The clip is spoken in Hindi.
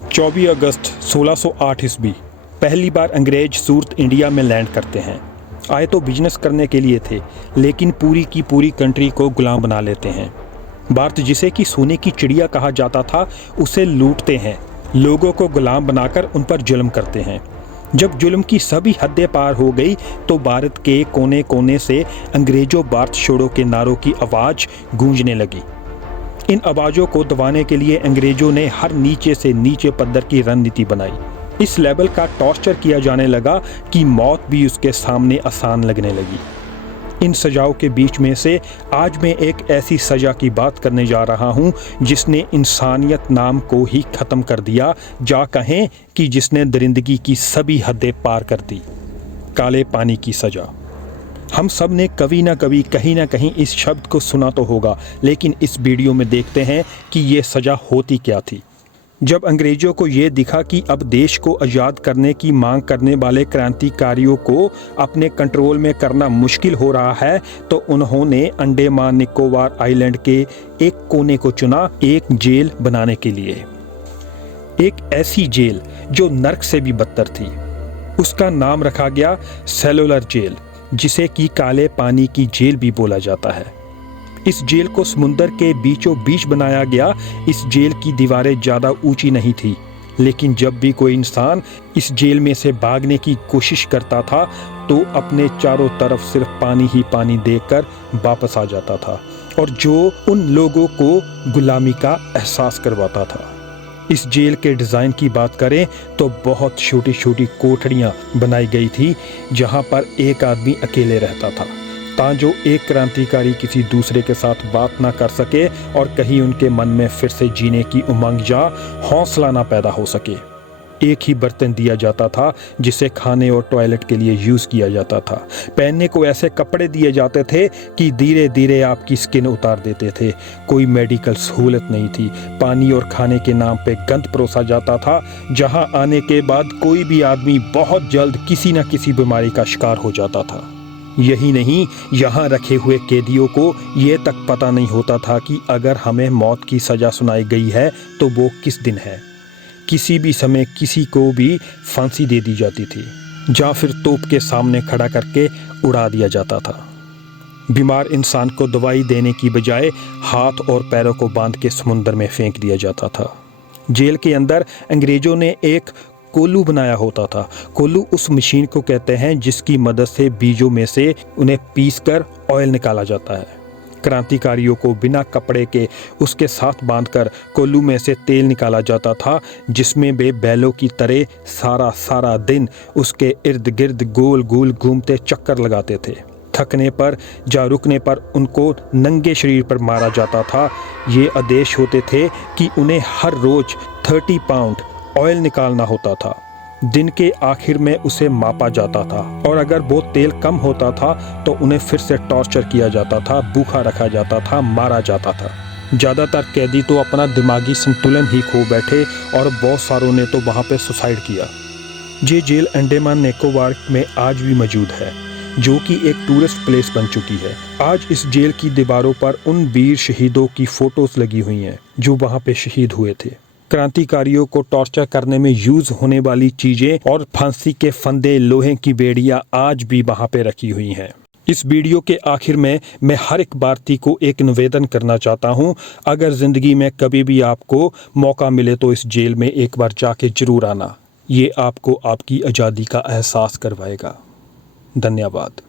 24 अगस्त 1608 ईस्वी पहली बार अंग्रेज सूरत इंडिया में लैंड करते हैं। आए तो बिजनेस करने के लिए थे, लेकिन पूरी की पूरी कंट्री को गुलाम बना लेते हैं। भारत जिसे कि सोने की चिड़िया कहा जाता था, उसे लूटते हैं, लोगों को गुलाम बनाकर उन पर जुल्म करते हैं। जब जुल्म की सभी हदें पार हो गई तो भारत के कोने कोने से अंग्रेजों भारत छोड़ो के नारों की आवाज़ गूंजने लगी। इन आवाज़ों को दबाने के लिए अंग्रेजों ने हर नीचे से नीचे पद्धर की रणनीति बनाई। इस लेवल का टॉर्चर किया जाने लगा कि मौत भी उसके सामने आसान लगने लगी। इन सजाओं के बीच में से आज मैं एक ऐसी सज़ा की बात करने जा रहा हूं जिसने इंसानियत नाम को ही ख़त्म कर दिया, जा कहें कि जिसने दरिंदगी की सभी हदें पार कर दी। काले पानी की सज़ा। हम सब ने कभी ना कभी कहीं ना कहीं इस शब्द को सुना तो होगा, लेकिन इस वीडियो में देखते हैं कि ये सज़ा होती क्या थी। जब अंग्रेज़ों को ये दिखा कि अब देश को आज़ाद करने की मांग करने वाले क्रांतिकारियों को अपने कंट्रोल में करना मुश्किल हो रहा है, तो उन्होंने अंडमान निकोबार आइलैंड के एक कोने को चुना एक जेल बनाने के लिए। एक ऐसी जेल जो नर्क से भी बदतर थी। उसका नाम रखा गया सेलुलर जेल, जिसे कि काले पानी की जेल भी बोला जाता है। इस जेल को समुंदर के बीचों बीच बनाया गया। इस जेल की दीवारें ज़्यादा ऊंची नहीं थी, लेकिन जब भी कोई इंसान इस जेल में से भागने की कोशिश करता था तो अपने चारों तरफ सिर्फ पानी ही पानी देखकर वापस आ जाता था, और जो उन लोगों को गुलामी का एहसास करवाता था। इस जेल के डिज़ाइन की बात करें तो बहुत छोटी छोटी कोठरियाँ बनाई गई थी, जहाँ पर एक आदमी अकेले रहता था, ताकि एक क्रांतिकारी किसी दूसरे के साथ बात ना कर सके और कहीं उनके मन में फिर से जीने की उमंग या हौसला ना पैदा हो सके। एक ही बर्तन दिया जाता था जिसे खाने और टॉयलेट के लिए यूज़ किया जाता था। पहनने को ऐसे कपड़े दिए जाते थे कि धीरे धीरे आपकी स्किन उतार देते थे। कोई मेडिकल सहूलत नहीं थी। पानी और खाने के नाम पे गंद परोसा जाता था, जहां आने के बाद कोई भी आदमी बहुत जल्द किसी न किसी बीमारी का शिकार हो जाता था। यही नहीं, यहाँ रखे हुए कैदियों को ये तक पता नहीं होता था कि अगर हमें मौत की सज़ा सुनाई गई है तो वो किस दिन है। किसी भी समय किसी को भी फांसी दे दी जाती थी, या फिर तोप के सामने खड़ा करके उड़ा दिया जाता था। बीमार इंसान को दवाई देने की बजाय हाथ और पैरों को बांध के समुंदर में फेंक दिया जाता था। जेल के अंदर अंग्रेजों ने एक कोल्लू बनाया होता था। कोल्लू उस मशीन को कहते हैं जिसकी मदद से बीजों में से उन्हें पीसकर ऑयल निकाला जाता है। क्रांतिकारियों को बिना कपड़े के उसके साथ बांधकर कोल्लू में से तेल निकाला जाता था, जिसमें वे बैलों की तरह सारा दिन उसके इर्द गिर्द गोल गोल घूमते चक्कर लगाते थे। थकने पर या रुकने पर उनको नंगे शरीर पर मारा जाता था। ये आदेश होते थे कि उन्हें हर रोज 30 पाउंड ऑयल निकालना होता था। दिन के आखिर में उसे मापा जाता था, और अगर वो तेल कम होता था तो उन्हें फिर से टॉर्चर किया जाता था, भूखा रखा जाता था, मारा जाता था। ज़्यादातर कैदी तो अपना दिमागी संतुलन ही खो बैठे, और बहुत सारों ने तो वहाँ पे सुसाइड किया। ये जेल अंडमान निकोबार में आज भी मौजूद है, जो कि एक टूरिस्ट प्लेस बन चुकी है। आज इस जेल की दीवारों पर उन वीर शहीदों की फ़ोटोज़ लगी हुई हैं जो वहाँ पे शहीद हुए थे। क्रांतिकारियों को टॉर्चर करने में यूज होने वाली चीजें और फांसी के फंदे, लोहे की बेड़ियां आज भी वहां पे रखी हुई हैं। इस वीडियो के आखिर में मैं हर एक भारतीय को एक निवेदन करना चाहता हूं, अगर जिंदगी में कभी भी आपको मौका मिले तो इस जेल में एक बार जाके जरूर आना। ये आपको आपकी आज़ादी का एहसास करवाएगा। धन्यवाद।